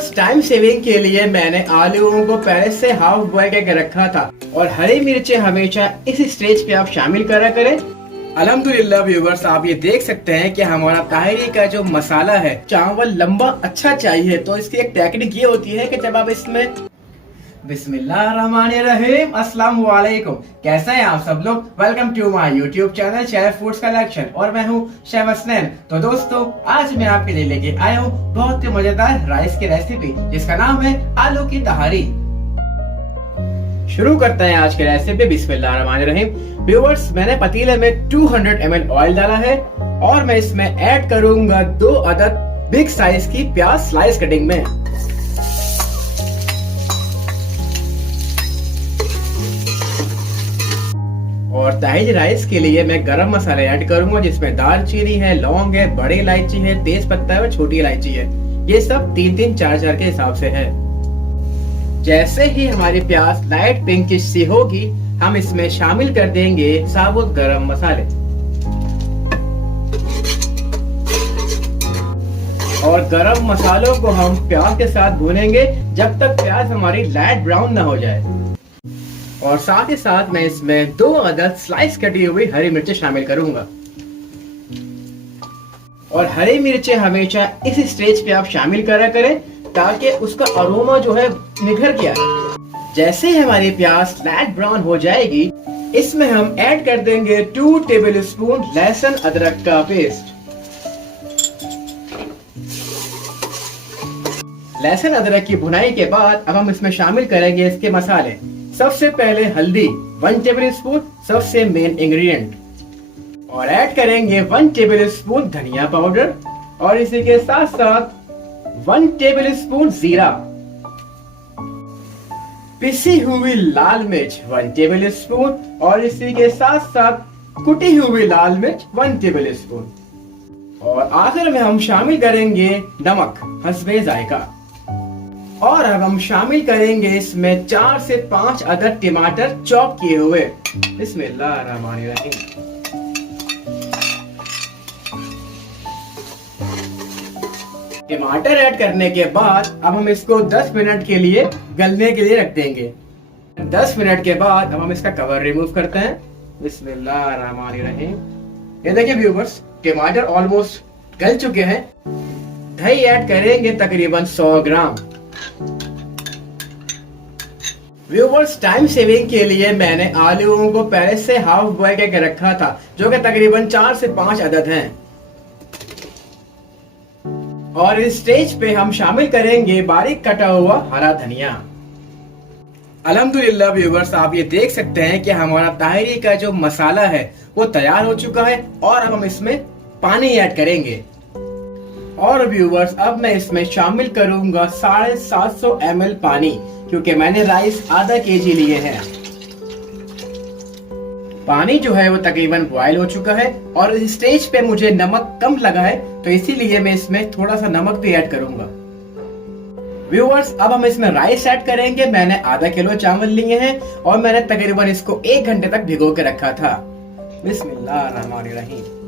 Viewers, time saving के लिए मैंने आलूओं को पहले से हाफ बॉयल करके रखा था और हरी मिर्चें हमेशा इस स्टेज पे आप शामिल करा करें। अल्हम्दुलिल्लाह व्यूअर्स, आप ये देख सकते हैं कि हमारा ताहिरी का जो मसाला है, चावल लंबा अच्छा चाहिए तो इसकी एक टेक्निक ये होती है कि जब आप इसमें बिस्मिल्लाहिर्रहमानिर्रहीम, अस्सलाम वालेकुम। कैसे हैं आप सब लोग? Welcome to my YouTube channel chef foods collection और मैं हूं शेफ हसनैन। तो दोस्तों, आज मैं आपके लिए लेके आया हूं बहुत ही मजेदार राइस की रेसिपी जिसका नाम है आलू की तहारी। शुरू करते हैं आज की रेसिपी। बिस्मिल्लाहिर्रहमानिर्रहीम। व्यूअर्स, मैंने पतीले में 200 ml ऑयल डाला है और मैं इसमें ऐड करूंगा 2 अदद बिग साइज की प्याज स्लाइस कटिंग में। और ताहिरी राइस के लिए मैं गरम मसाले ऐड करूंगा जिसमें दालचीनी है, लौंग है, बड़ी इलायची है, तेज पत्ता है और छोटी इलायची है। ये सब 3-3, 4-4 के हिसाब से है। जैसे ही हमारी प्याज लाइट पिंकिश सी होगी, हम इसमें शामिल कर देंगे साबुत गरम मसाले और गरम मसालों को हम प्याज के साथ भूनेंगे जब तक प्याज हमारी लाइट ब्राउन ना हो जाए। और साथ ही साथ मैं इसमें 2 अदद स्लाइस कटी हुई हरी मिर्चें शामिल करूंगा। और हरी मिर्चें हमेशा इस स्टेज पे आप शामिल करा करें ताकि उसका अरोमा जो है निखर के आए। जैसे ही हमारी प्याज लाइट ब्राउन हो जाएगी, इसमें हम ऐड कर देंगे 2 टेबलस्पून लहसुन अदरक का पेस्ट। लहसुन अदरक की भुनाई के बाद अब हम इसमें शामिल करेंगे इसके मसाले। सबसे पहले हल्दी 1 टेबलस्पून, सबसे मेन इंग्रेडिएंट, और ऐड करेंगे 1 टेबलस्पून धनिया पाउडर और इसी के साथ साथ 1 टेबलस्पून जीरा, पिसी हुई लाल मिर्च 1 टेबलस्पून और इसी के साथ साथ कुटी हुई लाल मिर्च 1 टेबलस्पून। और आखिर में हम शामिल करेंगे नमक हस्बे जायका। और अब हम शामिल करेंगे इसमें 4 से 5 अदद टमाटर चॉप किए हुए। बिस्मिल्लाहिर्रहमानिर्रहीम। टमाटर ऐड करने के बाद अब हम इसको 10 मिनट के लिए गलने के लिए रख देंगे। 10 मिनट के बाद अब हम इसका कवर रिमूव करते हैं। बिस्मिल्लाहिर्रहमानिर्रहीम। ये देखिए व्यूअर्स, टमाटर ऑलमोस्ट गल चुके हैं। दही ऐड करेंगे तकरीबन 100 ग्राम। व्यूअर्स, टाइम सेविंग के लिए मैंने आलूओं को पहले से हाफ बॉयल करके रखा था जो कि तकरीबन 4 से 5 अदद हैं। और इस स्टेज पे हम शामिल करेंगे बारीक कटा हुआ हरा धनिया। अल्हम्दुलिल्लाह व्यूअर्स, आप ये देख सकते हैं कि हमारा ताहिरी का जो मसाला है वो तैयार हो चुका है और अब हम इसमें पानी ऐड करेंगे। और व्यूअर्स, अब मैं इसमें शामिल करूंगा 750 ml पानी, क्योंकि मैंने राइस आधा केजी लिए हैं। पानी जो है वो तकरीबन बॉयल हो चुका है और इस स्टेज पे मुझे नमक कम लगा है तो इसीलिए मैं इसमें थोड़ा सा नमक भी ऐड करूंगा। व्यूअर्स, अब हम इसमें राइस ऐड करेंगे। मैंने आधा किलो चावल लिए हैं और मैंने तकरीबन इसको 1 घंटे तक भिगो के रखा था। बिस्मिल्लाहिर्रहमानिर्रहीम।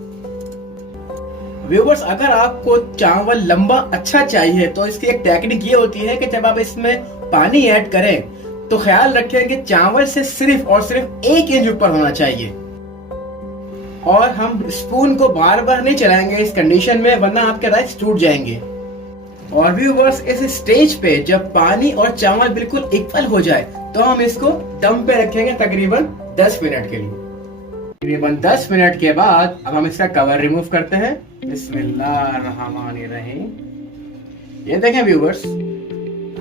व्यूअर्स, अगर आपको चावल लंबा अच्छा चाहिए तो इसकी एक टेक्निक ये होती है कि जब आप इसमें पानी ऐड करें तो ख्याल रखें कि चावल से सिर्फ और सिर्फ 1 इंच ऊपर होना चाहिए। और हम स्पून को बार बार नहीं चलाएंगे इस कंडीशन में, वरना आपके राइस टूट जाएंगे। और व्यूअर्स, इस स्टेज पे जब पानी और चावल बिल्कुल इक्वल हो जाए तो हम इसको दम पे रखेंगे तकरीबन 10 मिनट के लिए। तकरीबन 10 मिनट के बाद अब हम इसका कवर रिमूव करते हैं। बिस्मिल्लाहिर्रहमानिर्रहीम। ये देखें व्यूअर्स,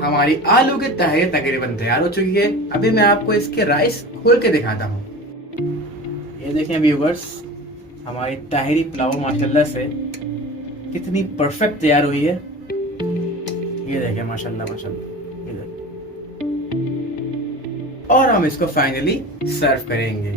हमारी आलू की तहरी तकरीबन तैयार हो चुकी है। अभी मैं आपको इसके राइस खोल के दिखाता हूँ। ये देखें व्यूअर्स, हमारी तहरी पुलाव माशाल्लाह से कितनी परफेक्ट तैयार हुई है। ये देखें माशाल्लाह माशाल्लाह। ये देखें। और हम इसको फाइनली सर्व करेंगे।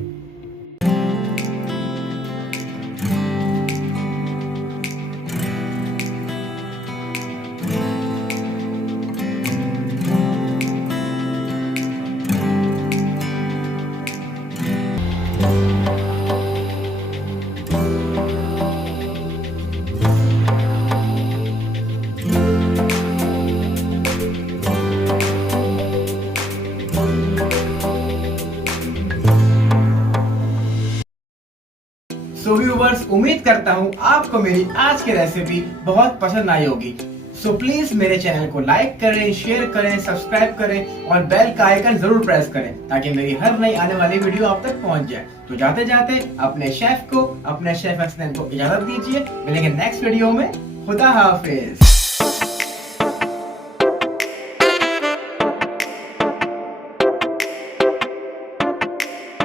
करता हूँ आपको मेरी आज की रेसिपी बहुत पसंद आई होगी। सो प्लीज मेरे चैनल को लाइक करें, शेयर करें, सब्सक्राइब करें और बेल का आइकन जरूर प्रेस करें ताकि मेरी हर नई आने वाली वीडियो आप तक पहुंच जाए। तो जाते जाते अपने शेफ को, अपने शेफ एक्सीलेंट को इजाजत दीजिए। मिलेंगे नेक्स्ट वीडियो में। खुदा हाफिज।